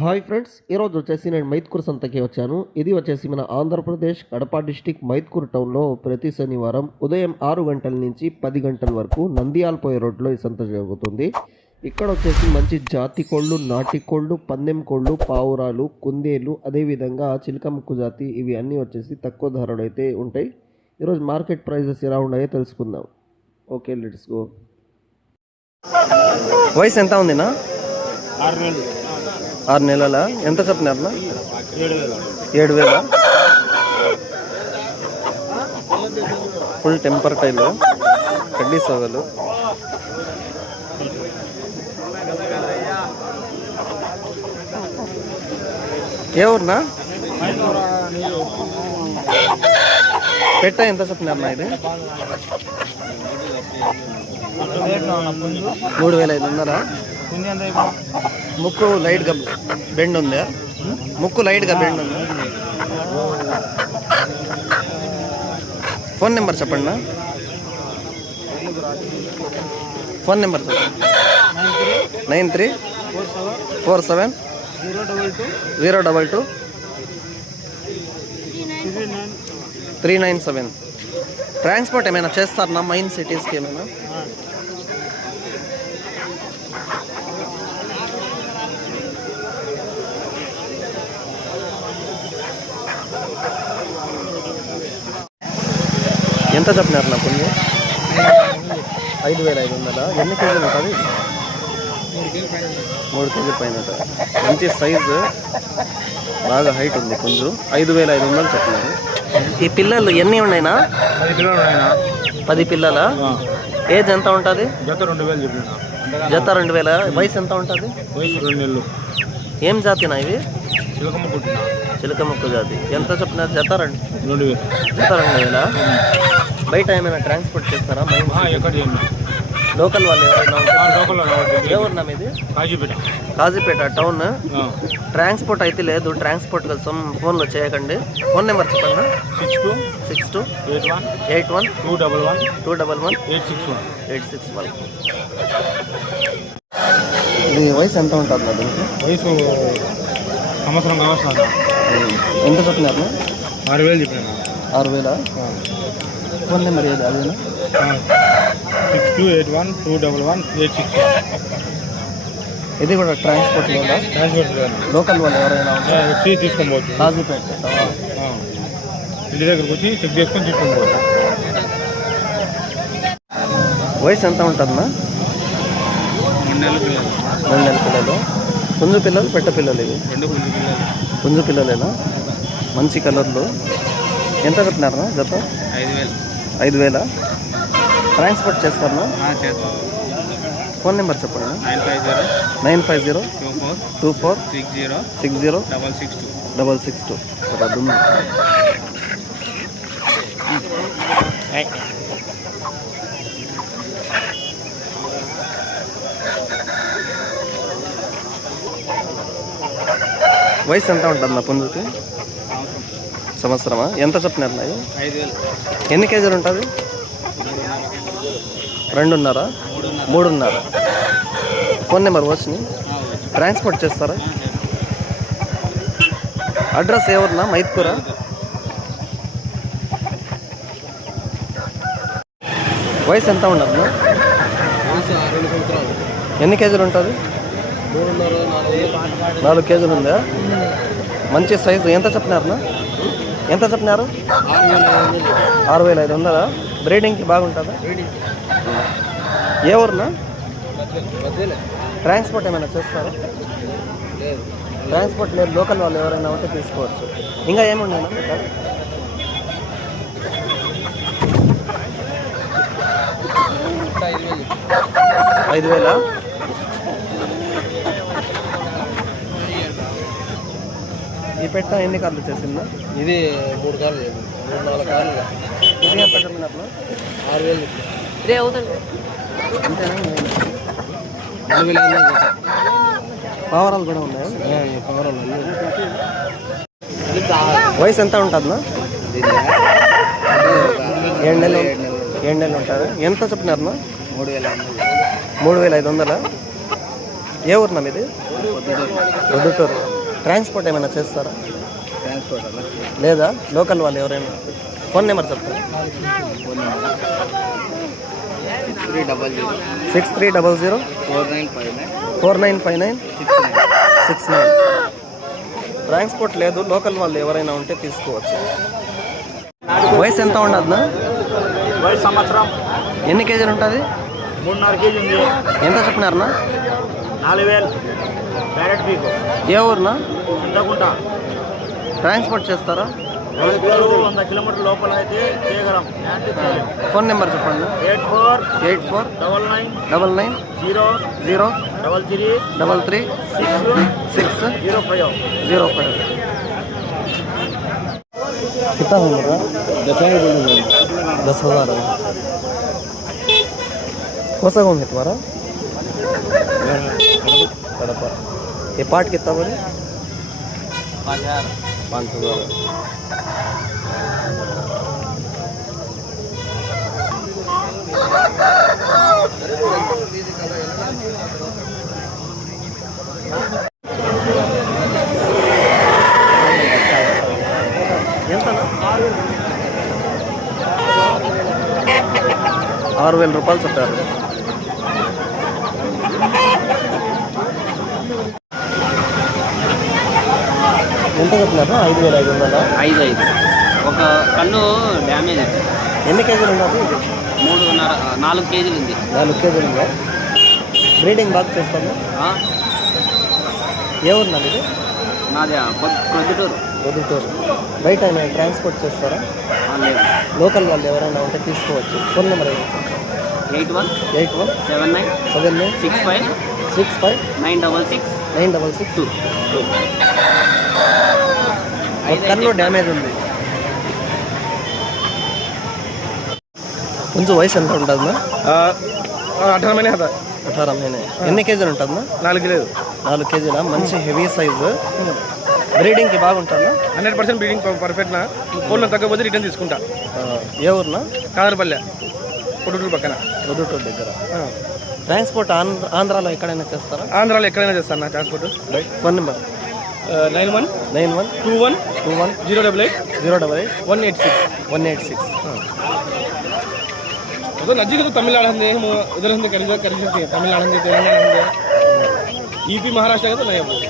Hi friends, ఈరోజు వచ్చేసి నేను మైత్కూర్ సంతకి వచ్చాను. ఇది వచ్చేసి మన ఆంధ్రప్రదేశ్ కడప డిస్టిక్ మైత్కూర్ టౌన్లో ప్రతి శనివారం ఉదయం 6 గంటల నుంచి 10 గంటల వరకు నంద్యాల పోయే రోడ్లో ఈ సంత జరుగుతుంది. ఇక్కడ వచ్చేసి మంచి జాతి కోళ్ళు, నాటి కోళ్ళు, పందెం కోళ్ళు, పావురాలు, కుందేలు, అదేవిధంగా చిలకముక్కు జాతి ఇవి అన్నీ వచ్చేసి తక్కువ ధరలు అయితే ఉంటాయి. ఈరోజు మార్కెట్ ప్రైజెస్ ఎలా ఉన్నాయో తెలుసుకుందాం. Okay, let's go. వయసు ఎంత ఉందినా? 6 నెలల. ఎంత చెప్పినారన్నా? 7,000. ఫుల్ టెంపర్ టైలు, కడ్డీ సోగలు. ఏ ఊరునా? పెట్ట ఎంత చెప్పినారన్నా? ఇది 3,500. ముక్కు లైట్గా బెండ్ ఉందా? ముక్కు లైట్గా బెండ్ ఉందా? ఫోన్ నెంబర్ చెప్పండి. ఫోన్ నెంబర్ చెప్పండి. 9347022397. ట్రాన్స్పోర్ట్ ఏమైనా చేస్తారన్నా మైన్ సిటీస్కి ఏమైనా? ఎంత చెప్పినారు నా పుణ్యం? 5,500. ఎన్ని కేజీలు ఉంటుంది? 3 కేజీల పైన ఉంటుంది. మంచి సైజు, బాగా హైట్ ఉంది పుంజు. 5,500 చెప్పినారు. ఈ పిల్లలు ఎన్ని ఉన్నాయినా? 10 పిల్లల. ఏజ్ ఎంత ఉంటుంది? జత 2,000. వయసు ఎంత ఉంటుంది? 2 నెలలు. ఏం జాతినా ఇవి? చిలకముక్కు జాతి. ఎంత చెప్పినారు? జత 2,000. బయట ఏమైనా ట్రాన్స్పోర్ట్ చేస్తారా? లోకల్ వాళ్ళు ఎవరైనా ఎవరున్నా మీది? కాజీపేట టౌన్. ట్రాన్స్పోర్ట్ అయితే లేదు. ట్రాన్స్పోర్ట్ కోసం ఫోన్లో చేయకండి. ఫోన్ నెంబర్ చెప్పండి. 6281212211861861. ఇది వయసు ఎంత ఉంటుంది? వయసు సంవత్సరం కావచ్చు. ఎంత చెప్పినారు? 6,000 చెప్పినా. 6,000. ఫోన్ నెంబర్ ఏది? అదేనా? 6281211861. ఇది కూడా ట్రాన్స్పోర్ట్ లేదా? ట్రాన్స్పోర్ట్ లోకల్ వాళ్ళు ఎవరైనా వచ్చి తీసుకొని పోవచ్చు. కాజీపేట ఇంటి దగ్గరకు వచ్చి చెక్ చేసుకొని తీసుకొని పోవచ్చు. వయసు ఎంత ఉంటుందన్నా? 2 నెలల పిల్లలు. పుంజు పిల్లలు, పెట్ట పిల్లలు. ఇవి 2 పిల్లలు. పుంజు పిల్లలేనా? మంచి కలర్లు. ఎంత పెట్టినారన్నా జత? 5,000. ట్రాన్స్పోర్ట్ చేస్తారన్నా? ఫోన్ నెంబర్ చెప్పండి. 95024606062. వయసు ఎంత ఉంటుంది నా పుంజుకి? సంవత్సరమా? ఎంత చెప్పినారు? 5,000. ఎన్ని కేజీలు ఉంటుంది? 2.5 3.5. ఫోన్ నెంబర్ వచ్చి ట్రాన్స్పోర్ట్ చేస్తారా? అడ్రస్ ఎవరున్నా? మైత్కూరా? వయసు ఎంత ఉండదు? ఎన్ని కేజీలు ఉంటుంది? 4 కేజీలు ఉందా? మంచి సైజు. ఎంత చెప్పినారన్నా? 6,500. బ్రీడింగ్కి బాగుంటుందా? ఏ ఊరునా? ట్రాన్స్పోర్ట్ ఏమైనా చేస్తారా? ట్రాన్స్పోర్ట్ లేదు. లోకల్ వాళ్ళు ఎవరైనా ఉంటే తీసుకోవచ్చు. ఇంకా ఏమున్నాయి? 5,000. ఈ పెట్ట ఎన్ని కార్లు చేసిందా? ఇది 3 కార్లు, 4 కార్లు. ఇది ఎంత చెప్పినప్పుడు? 6,000. అంతేనా? 4,000. పావురాలు కూడా ఉన్నాయా? పావురాలు. వయసు ఎంత ఉంటుందా? 7 నెలలు ఉంటుంది. ఎంత చెప్పినారన్నా? 3,500. 3,500. ఏ ఊరునా మీది? పొద్దుటూరు. ట్రాన్స్పోర్ట్ ఏమైనా చేస్తారా? ట్రాన్స్పోర్ట్ అలా లేదా లోకల్ వాళ్ళు ఎవరైనా? ఫోన్ నెంబర్ చెప్తారా? 6300 6300 4959 4959 69. 69. ట్రాన్స్పోర్ట్ లేదు, లోకల్ వాళ్ళు ఎవరైనా ఉంటే తీసుకోవచ్చు. వయసు ఎంత ఉండదునా? వయసు సంవత్సరం ఎన్ని కేజీలు ఉంటుంది? 3.5 కేజీ ఉంది. ఎంత చెప్పినారనా? 4000 డైరెక్ట్ పీకు ఏ ఊరునా? చింతకుంట. ట్రాన్స్పోర్ట్ చేస్తారా? 100 కిలోమీటర్ లోపల అయితే చేయగలం. ఫోన్ నెంబర్ చెప్పండి. 84 99 0 0 33 33 6 6 05. 05. कितना हो रहा? 10,000 कौन सा गाँव है तुम्हारा? कड़प. ये पार्ट कितना बोले? 5,000. ఎంతనా? 6,000 రూపాయలు చెప్పారు. ఎంత చెప్పినారు? 5,500. 5 ఒక కన్ను డ్యామేజ్ ఉంది. ఎన్ని కేజీలు ఉన్నది? 4 కేజీలు ఉంది. 4 కేజీలు ఉందా? బ్రీడింగ్ బాగా చేస్తాము. ఆ, ఏ ఊరు నాది? ఇది నాది ప్రొద్దుటూరు. వదులుతారు. బయట ఏమైనా ట్రాన్స్పోర్ట్ చేస్తారా? లేదు. లోకల్ వాళ్ళు ఎవరైనా ఉంటే తీసుకోవచ్చు. ఫోన్ నెంబర్ 81 81 79 79 65 65 966 966 ఒక కన్ను డ్యామేజ్ ఉంది. కొంచెం వయసు ఎంత ఉంటుందా? 18 महीने आता 18 మహిళ. ఎన్ని కేజీలు ఉంటుందా? 4 किलो 4 కేజీల. మంచి హెవీ సైజు. బ్రీడింగ్కి బాగుంటుందా? 100% బ్రీడింగ్ పర్ఫెక్ట్ నా ఫోన్ తగ్గకపోతే రిటర్న్ తీసుకుంటా. ఏ ఊరునా? కాదరపల్లె పొట్టుటూరు పక్కన వదుటూరు దగ్గర. ట్రాన్స్పోర్ట్ ఆంధ్రాలో ఎక్కడైనా చేస్తారా? ఆంధ్రాలో ఎక్కడైనా చేస్తాను నా ట్రాన్స్పోర్ట్. Phone number 91 91 21 21 088 088 186. 186. तो नजीक तो तमिलनाडु है, उधर हम करीब तमिलनाडु तेलंगाना है, यूपी महाराष्ट्र का तो नहीं है.